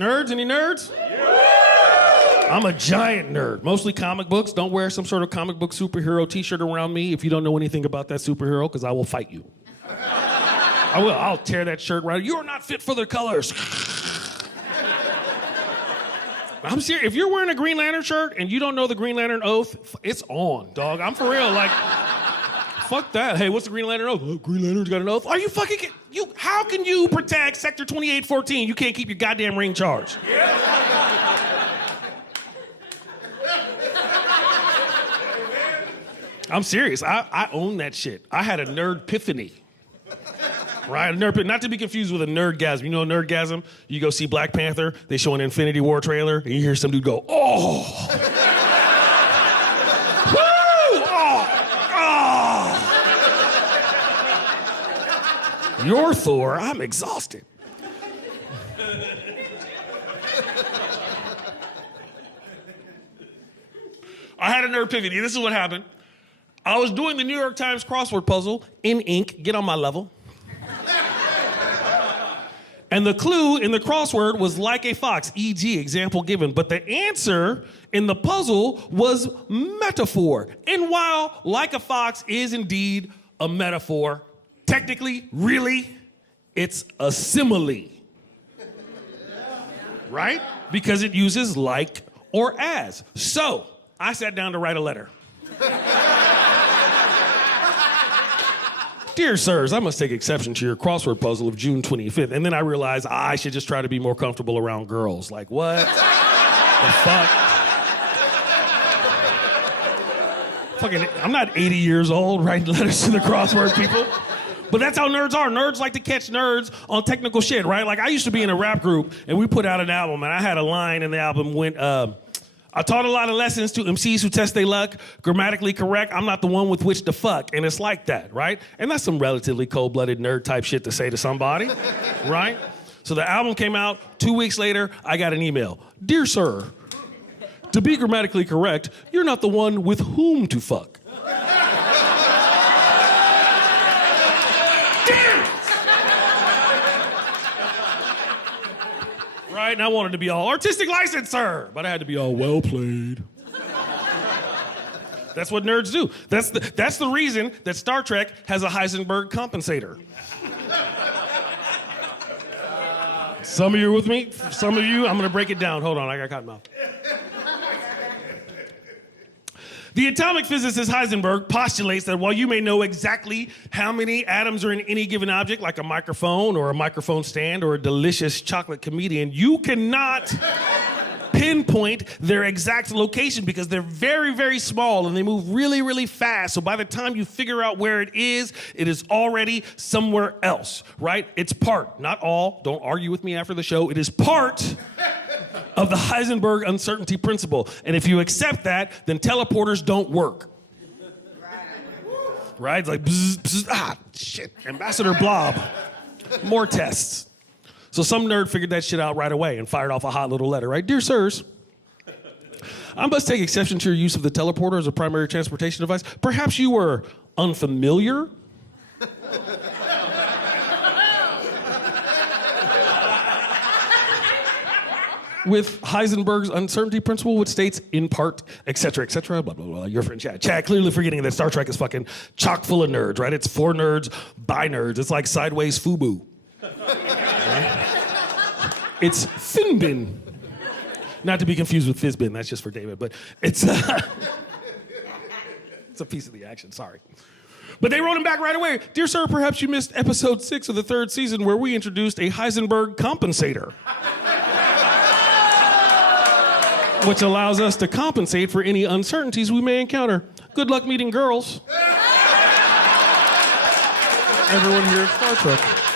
Nerds? Any nerds? I'm a giant nerd. Mostly comic books. Don't wear some sort of comic book superhero t-shirt around me if you don't know anything about that superhero, because I will fight you. I will. I'll tear that shirt right. You're not fit for the colors. I'm serious. If you're wearing a Green Lantern shirt and you don't know the Green Lantern oath, it's on, dog. I'm for real. Like, fuck that. Hey, what's the Green Lantern oath? Oh, Green Lantern's got an oath. Are you fucking kidding? How can you protect Sector 2814? You can't keep your goddamn ring charged. I'm serious. I own that shit. I had a nerd epiphany. Right? Not to be confused with a nerdgasm. You know a nerdgasm? You go see Black Panther, they show an Infinity War trailer, and you hear some dude go, oh! Woo! Oh! You're Thor, I'm exhausted. I had a nerd epiphany. This is what happened. I was doing the New York Times crossword puzzle in ink, get on my level. And the clue in the crossword was like a fox, e.g., example given. But the answer in the puzzle was metaphor. And while like a fox is indeed a metaphor, technically, really, it's a simile. Right? Because it uses like or as. So, I sat down to write a letter. Dear sirs, I must take exception to your crossword puzzle of June 25th. And then I realized I should just try to be more comfortable around girls. Like, what? The fuck? Fucking, I'm not 80 years old writing letters to the crossword people. But that's how nerds are. Nerds like to catch nerds on technical shit, right? Like, I used to be in a rap group, and we put out an album, and I had a line in the album went, I taught a lot of lessons to MCs who test their luck, grammatically correct, I'm not the one with which to fuck. And it's like that, right? And that's some relatively cold-blooded nerd type shit to say to somebody, right? So the album came out, 2 weeks later, I got an email. Dear sir, to be grammatically correct, you're not the one with whom to fuck. Right? And I wanted to be all artistic license, sir. But I had to be all well played. That's what nerds do. That's the reason that Star Trek has a Heisenberg compensator. Some of you are with me? Some of you, I'm going to break it down. Hold on, I got cotton mouth. The atomic physicist Heisenberg postulates that while you may know exactly how many atoms are in any given object, like a microphone or a microphone stand or a delicious chocolate comedian, you cannot pinpoint their exact location because they're very, very small and they move really, really fast. So by the time you figure out where it is already somewhere else, right? It's part, not all, don't argue with me after the show, it is part of the Heisenberg uncertainty principle. And if you accept that, then teleporters don't work. Right? It's like, bzz, bzz, shit, Ambassador Blob. More tests. So some nerd figured that shit out right away and fired off a hot little letter, right? Dear sirs, I must take exception to your use of the teleporter as a primary transportation device. Perhaps you were unfamiliar with Heisenberg's uncertainty principle, which states, in part, et cetera, blah, blah, blah. Your friend Chad. Chad clearly forgetting that Star Trek is fucking chock full of nerds, right? It's for nerds, by nerds. It's like sideways FUBU. Right? It's Finbin. Not to be confused with Fizbin, that's just for David, but it's a piece of the action, sorry. But they wrote him back right away. Dear sir, perhaps you missed episode 6 of the 3rd season where we introduced a Heisenberg compensator. Which allows us to compensate for any uncertainties we may encounter. Good luck meeting girls. Everyone here at Star Trek.